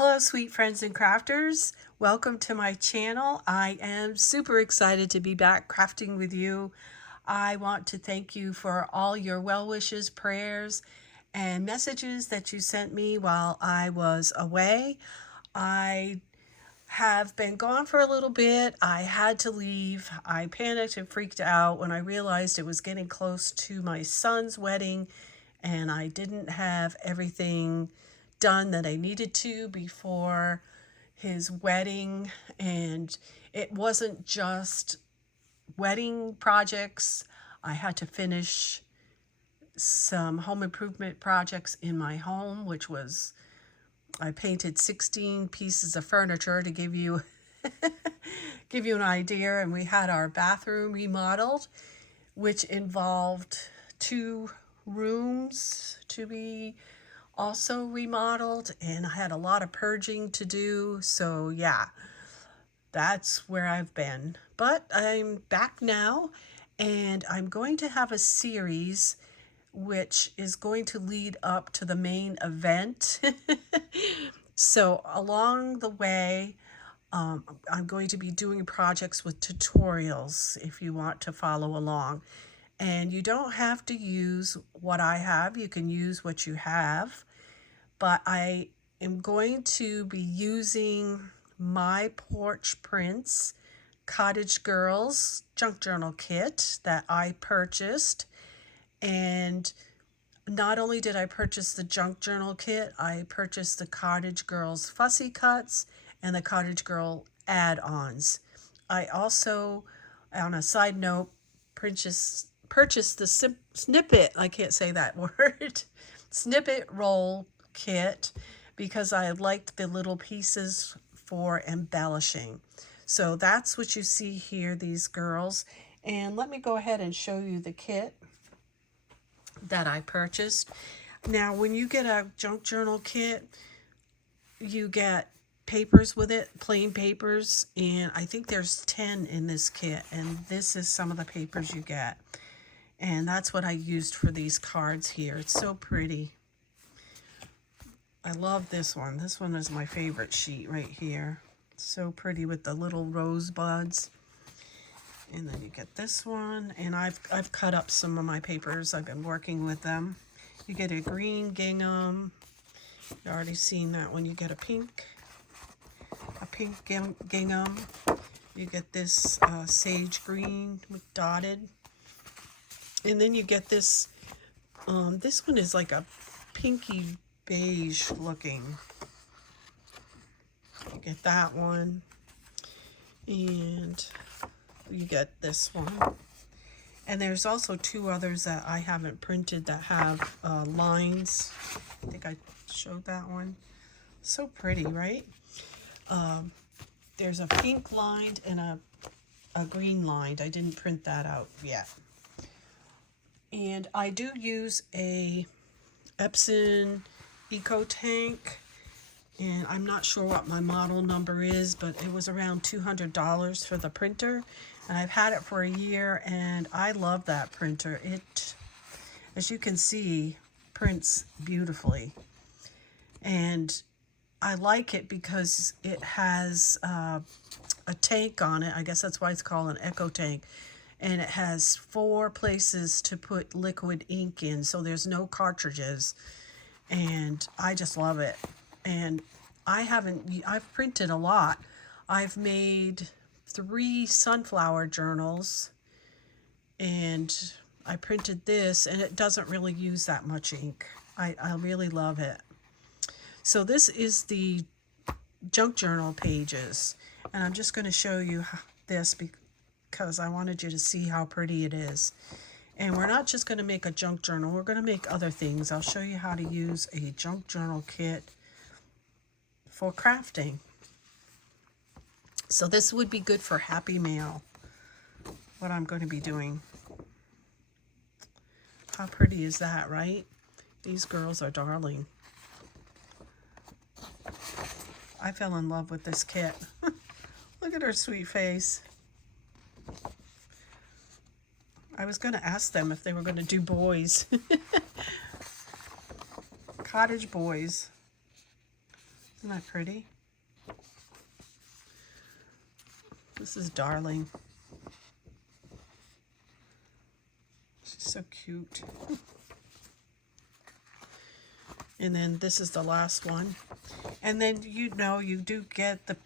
Hello, sweet friends and crafters. Welcome to my channel. I am super excited to be back crafting with you. I want to thank you for all your well wishes, prayers, and messages that you sent me while I was away. I have been gone for a little bit. I had to leave. I panicked and freaked out when I realized it was getting close to my son's wedding and I didn't have everything done that I needed to before his wedding. And it wasn't just wedding projects. I had to finish some home improvement projects in my home, which was I painted 16 pieces of furniture to give you give you an idea, and we had our bathroom remodeled, which involved 2 rooms to be also remodeled, and I had a lot of purging to do. So yeah, that's where I've been. But I'm back now, and I'm going to have a series which is going to lead up to the main event. So along the way, I'm going to be doing projects with tutorials if you want to follow along. And you don't have to use what I have. You can use what you have. But I am going to be using my Porch Prints Cottage Girls Junk Journal Kit that I purchased. And not only did I purchase the Junk Journal Kit, I purchased the Cottage Girls Fussy Cuts and the Cottage Girl Add Ons. I also, on a side note, purchased the snippet, I can't say that word, snippet roll kit because I liked the little pieces for embellishing. So that's what you see here, these girls. And let me go ahead and show you the kit that I purchased. Now, when you get a junk journal kit, you get papers with it, plain papers, and I think there's 10 in this kit, and this is some of the papers you get. And that's what I used for these cards here. It's so pretty. I love this one. This one is my favorite sheet right here. It's so pretty with the little rosebuds. And then you get this one, and I've cut up some of my papers. I've been working with them. You get a green gingham. You already seen that one. You get a pink gingham. You get this sage green with dotted. And then you get this, this one is like a pinky beige looking. You get that one. And you get this one. And there's also 2 others that I haven't printed that have lines. I think I showed that one. So pretty, right? There's a pink lined and a green lined. I didn't print that out yet. And I do use a Epson Eco Tank. And I'm not sure what my model number is, but it was around $200 for the printer. And I've had it for a year, and I love that printer. It, as you can see, prints beautifully. And I like it because it has a tank on it. I guess that's why it's called an Eco Tank. And it has 4 places to put liquid ink in, so there's no cartridges. And I just love it. And I've printed a lot. I've made 3 sunflower journals, and I printed this, and it doesn't really use that much ink. I really love it. So this is the junk journal pages, and I'm just going to show you this because I wanted you to see how pretty it is. And we're not just going to make a junk journal, we're going to make other things. I'll show you how to use a junk journal kit for crafting. So this would be good for Happy Mail, what I'm going to be doing. How pretty is that, right? These girls are darling. I fell in love with this kit. Look at her sweet face. I was going to ask them if they were going to do boys. Cottage boys. Isn't that pretty? This is Darling. She's so cute. And then this is the last one. And then you do get the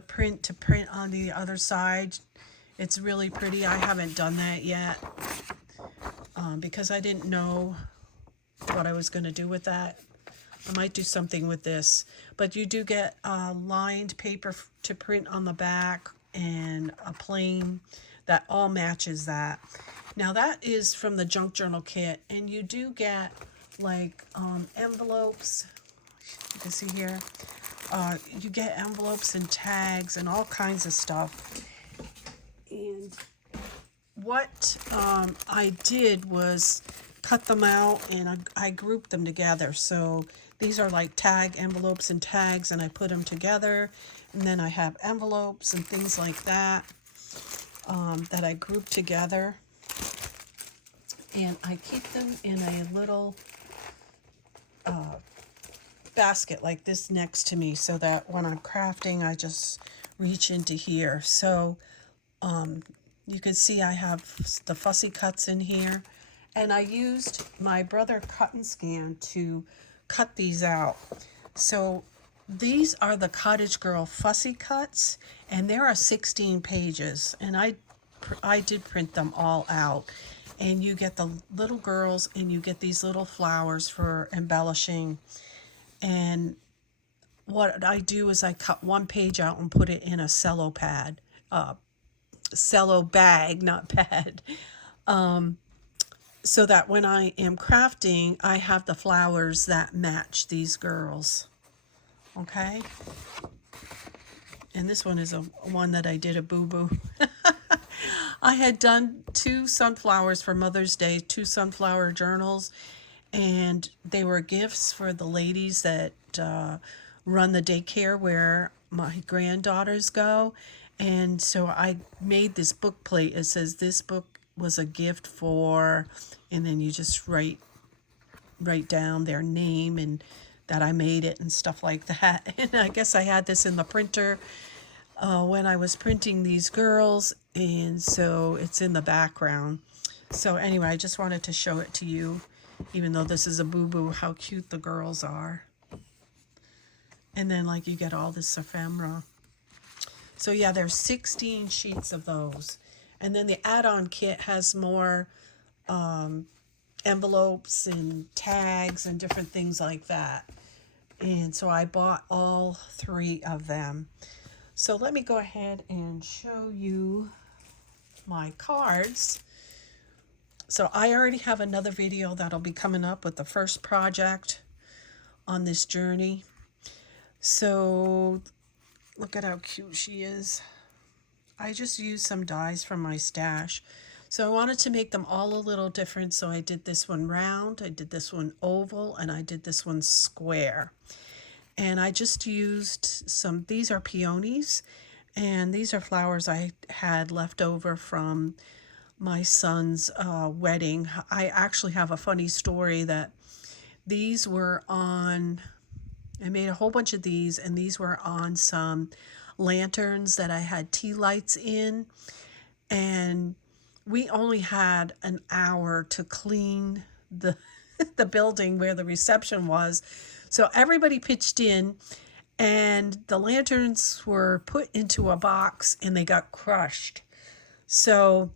print to print on the other side. It's really pretty. I haven't done that yet because I didn't know what I was going to do with that. I might do something with this. But you do get lined paper to print on the back and a plain that all matches that. Now that is from the Junk Journal kit, and you do get like envelopes. You can see here. You get envelopes and tags and all kinds of stuff. And what I did was cut them out and I grouped them together. So these are like tag envelopes and tags, and I put them together. And then I have envelopes and things like that that I group together. And I keep them in a little basket like this next to me, so that when I'm crafting, I just reach into here. So you can see I have the Fussy cuts in here, and I used my brother cut and scan to cut these out. So these are the Cottage Girl Fussy cuts, and there are 16 pages, and I did print them all out. And you get the little girls, and you get these little flowers for embellishing. And what I do is I cut one page out and put it in a cello pad, cello bag, not pad, so that when I am crafting, I have the flowers that match these girls. Okay? And this one is one that I did a boo-boo. I had done 2 sunflowers for Mother's Day, 2 sunflower journals, and they were gifts for the ladies that run the daycare where my granddaughters go. And so I made this book plate. It says this book was a gift for, and then you just write down their name and that I made it and stuff like that. And I guess I had this in the printer when I was printing these girls, and so it's in the background. So anyway, I just wanted to show it to you, even though this is a boo-boo, how cute the girls are. And then like you get all this ephemera. So yeah, there's 16 sheets of those. And then the add-on kit has more envelopes and tags and different things like that. And so I bought all 3 of them. So let me go ahead and show you my cards. So I already have another video that'll be coming up with the first project on this journey. So look at how cute she is. I just used some dies from my stash. So I wanted to make them all a little different. So I did this one round, I did this one oval, and I did this one square. And I just used some, these are peonies, and these are flowers I had left over from my son's wedding. I actually have a funny story that these were on, I made a whole bunch of these, and these were on some lanterns that I had tea lights in, and we only had an hour to clean the the building where the reception was. So everybody pitched in, and the lanterns were put into a box and they got crushed. So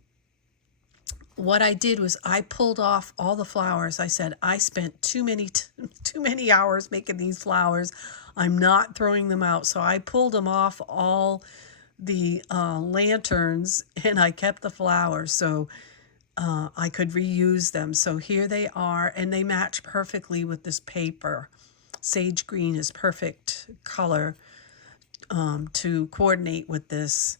what I did was I pulled off all the flowers. I said, I spent too many hours making these flowers. I'm not throwing them out. So I pulled them off all the lanterns, and I kept the flowers so I could reuse them. So here they are, and they match perfectly with this paper. Sage green is perfect color to coordinate with this.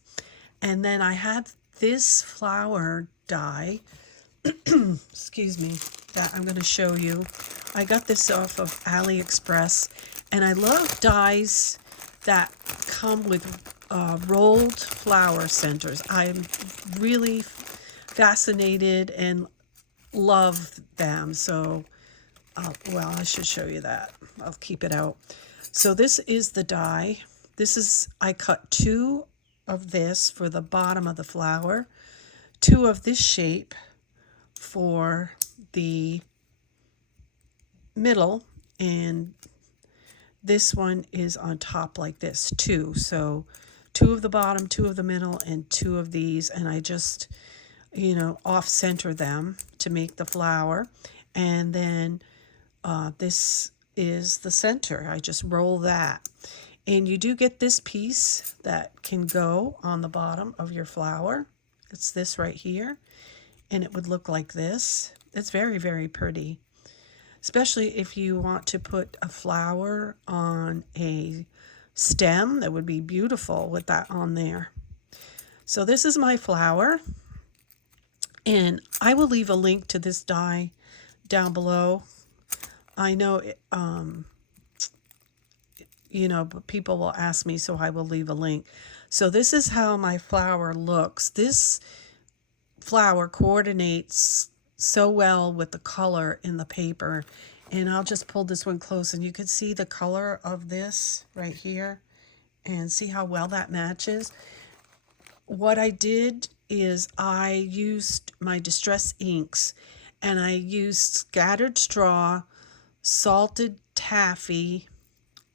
And then I have this flower die, excuse me, that I'm going to show you. I got this off of Aliexpress, and I love dies that come with rolled flower centers. I'm really fascinated and love them. So, well, I should show you that. I'll keep it out. So this is the die. I cut 2 of this for the bottom of the flower, 2 of this shape for the middle, and this one is on top like this too. So 2 of the bottom, 2 of the middle, and 2 of these, and I just, off center them to make the flower. And then this is the center. I just roll that. And you do get this piece that can go on the bottom of your flower. It's this right here. And it would look like this. It's very, very pretty. Especially if you want to put a flower on a stem. That would be beautiful with that on there. So this is my flower. And I will leave a link to this die down below. I know, but people will ask me, so I will leave a link. So this is how my flower looks. This flower coordinates so well with the color in the paper. And I'll just pull this one close, and you can see the color of this right here and see how well that matches. What I did is I used my distress inks, and I used scattered straw, salted taffy,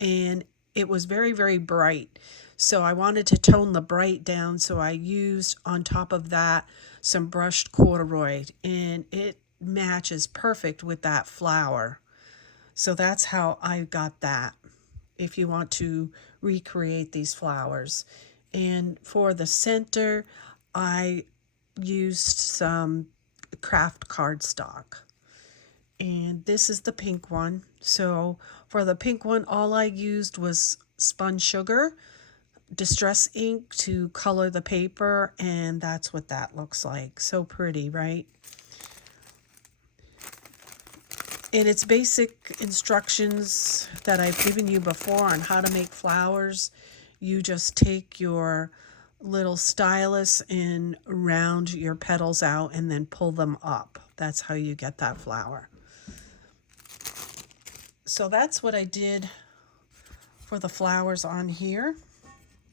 and it was very, very bright. So I wanted to tone the bright down, so I used on top of that some brushed corduroy, and it matches perfect with that flower. So that's how I got that, if you want to recreate these flowers. And for the center, I used some craft cardstock. And this is the pink one. So for the pink one, all I used was spun sugar, distress ink to color the paper, and that's what that looks like. So pretty, right? And it's basic instructions that I've given you before on how to make flowers. You just take your little stylus and round your petals out and then pull them up. That's how you get that flower. So that's what I did for the flowers on here.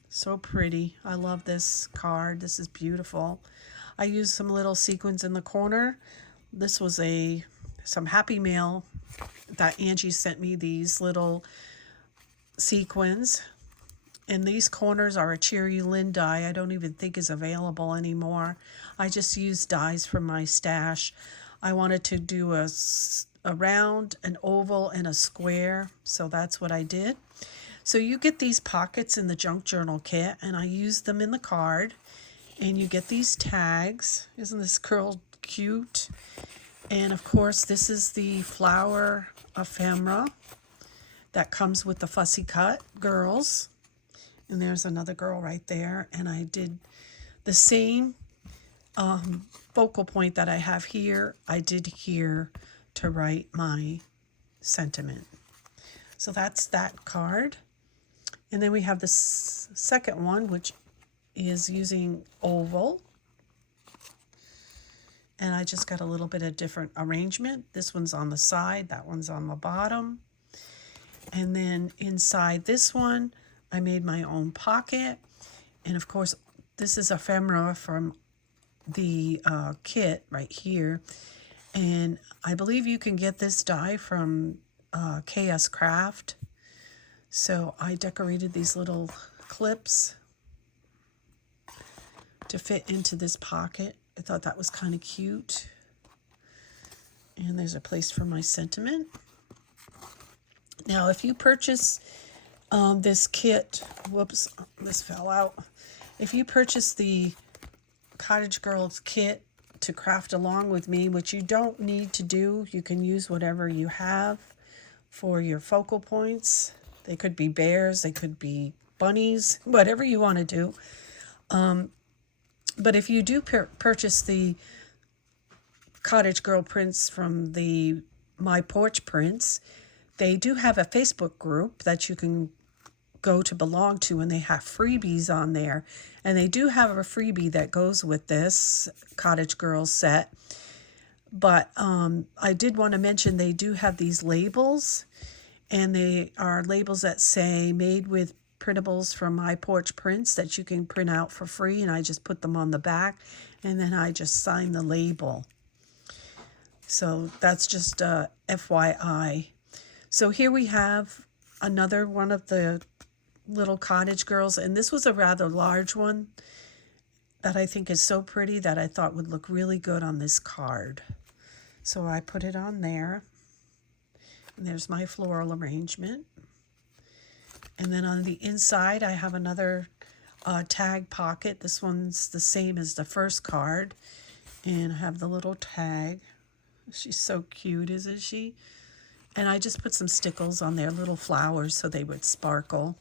So pretty. I love this card. This is beautiful. I used some little sequins in the corner. This was some Happy Mail that Angie sent me, these little sequins. And these corners are a Cherry Lynn die. I don't even think is available anymore. I just used dies from my stash. I wanted to do a round, an oval, and a square. So that's what I did. So you get these pockets in the junk journal kit, and I used them in the card. And you get these tags. Isn't this girl cute? And of course, this is the flower ephemera that comes with the Fussy cut girls. And there's another girl right there. And I did the same focal point that I have here. I did here to write my sentiment. So that's that card. And then we have this second one, which is using oval. And I just got a little bit of different arrangement. This one's on the side, that one's on the bottom. And then inside this one, I made my own pocket. And of course, this is ephemera from the kit right here. And I believe you can get this die from KS Craft. So I decorated these little clips to fit into this pocket. I thought that was kind of cute. And there's a place for my sentiment. Now, if you purchase this kit, whoops, this fell out. If you purchase the Cottage Girls kit to craft along with me, which you don't need to do, you can use whatever you have for your focal points. They could be bears, they could be bunnies, whatever you want to do. But if you do purchase the Cottage Girl prints from the My Porch prints, they do have a Facebook group that you can go to belong to, and they have freebies on there. And they do have a freebie that goes with this Cottage Girls set. But I did want to mention they do have these labels, And they are labels that say made with printables from my Porch prints that you can print out for free, and I just put them on the back and then I just sign the label. So that's just FYI. So here we have another one of the little cottage girls, and this was a rather large one that I think is so pretty that I thought would look really good on this card. So I put it on there, and there's my floral arrangement. And then on the inside I have another tag pocket. This one's the same as the first card, and I have the little tag. She's so cute, isn't she? And I just put some stickles on there, little flowers, so they would sparkle.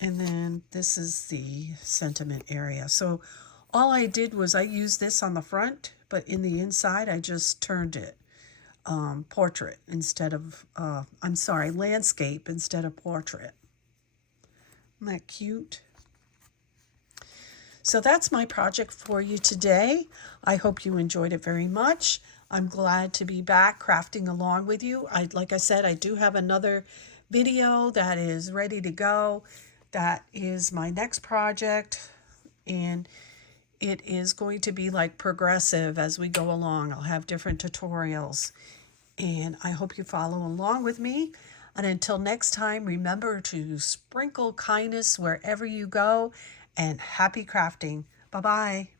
And then this is the sentiment area. So all I did was I used this on the front, but in the inside I just turned it portrait instead of, landscape instead of portrait. Isn't that cute? So that's my project for you today. I hope you enjoyed it very much. I'm glad to be back crafting along with you. Like I said, I do have another video that is ready to go. That is my next project, and it is going to be like progressive as we go along. I'll have different tutorials, and I hope you follow along with me. And until next time, remember to sprinkle kindness wherever you go, and happy crafting. Bye-bye.